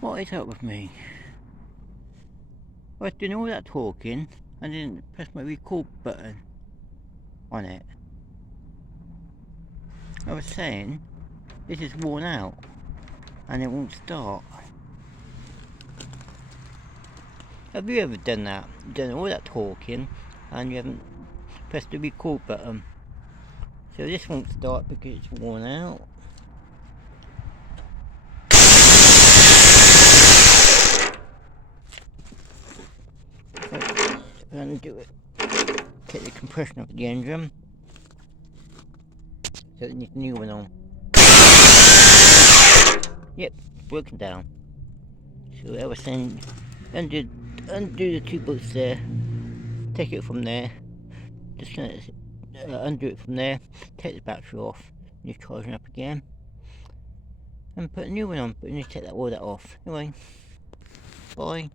What is up with me? I was doing all that talking and didn't press my record button on it. I was saying this is worn out and it won't start. Have you ever done that? You've done all that talking and you haven't pressed the record button. So this won't start because it's worn out. Undo it. Take the compression off the engine. So it needs a new one on. Yep, broken down. So I was saying, undo the two bolts there. Take it from there. Just gonna undo it from there. Take the battery off. And just charging up again. And put a new one on. But you need to take all that off. Anyway, bye.